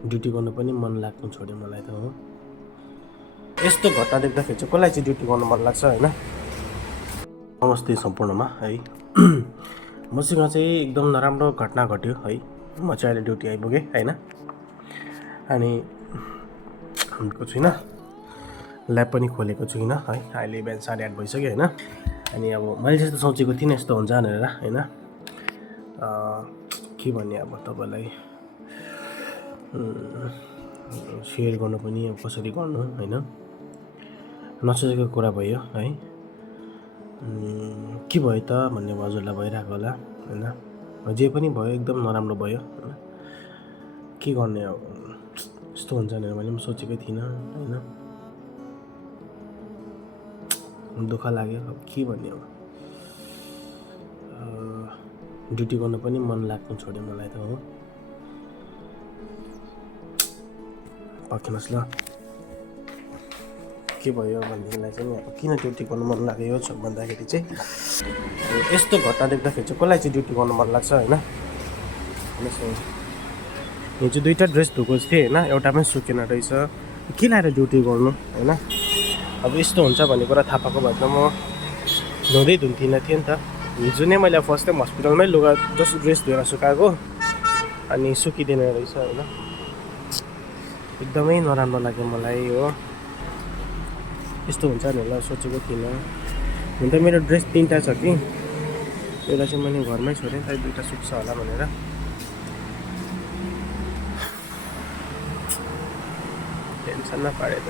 Duty गर्नु पनि मन लाग्नु छोड्यो मलाई त हो। यस्तो घटना देख्दाखेरि चाहिँ कसलाई चाहिँ ड्युटी गर्नु मन लाग्छ होइन। नमस्ते सम्पूर्णमा है। मसँग चाहिँ एकदम नराम्रो घटना घट्यो है। म चाहिँ अहिले ड्युटी आइपुगेँ होइन। अनि को छुइनँ, ल्याब पनि खोलेको छुइनँ है। अहिले बिहान 8:30 भइसक्यो होइन। अनि अब मैले त्यस्तो सोचेको थिइनँ यस्तो हुन्छ भनेर होइन। के भन्ने अब तपाईँलाई सेयर गर्नु पनि अब कसरी गर्नु होइन, नसोचेको कुरा भयो है। के भयो त भन्ने हजुरलाई भइरहेको होला होइन। जे पनि भयो एकदम नराम्रो भयो होइन। के गर्ने अब यस्तो हुन्छ भनेर मैले पनि सोचेकै थिइनँ होइन। दुःख लाग्यो अब के भन्ने अब। ड्युटी गर्नु पनि मन लाग्नु छोड्यो मलाई त हो। पर्खिनुहोस् ल, के भयो भनेदेखिलाई चाहिँ अब किन ड्युटी गर्नु मन लाग्यो भन्दाखेरि चाहिँ यस्तो घटना देख्दाखेरि चाहिँ कसलाई चाहिँ ड्युटी गर्नु मन लाग्छ होइन। यो चाहिँ 2टा ड्रेस धोएको थिएँ होइन, एउटा पनि सुकेन रहेछ। के लाएर ड्युटी गर्नु होइन। अब यस्तो हुन्छ भन्ने कुरा थाहा पाएको भए त म धुन्थिनँ थिएँ नि त। हिजो नै मैले फर्स्ट टाइम हस्पिटलमै लुगा जस्तो ड्रेस धोएर सुकाएको अनि सुकिँदैन रहेछ होइन। एकदमै नराम्रो लाग्यो मलाई हो। यस्तो हुन्छ भनेर सोचेको थिइनँ। हुन त मेरो ड्रेस 3टा छ कि, एउटा चाहिँ मैले घरमै छोडेँ, त्यही 2टा सुक्छ होला भनेर। टेन्सन नपारे त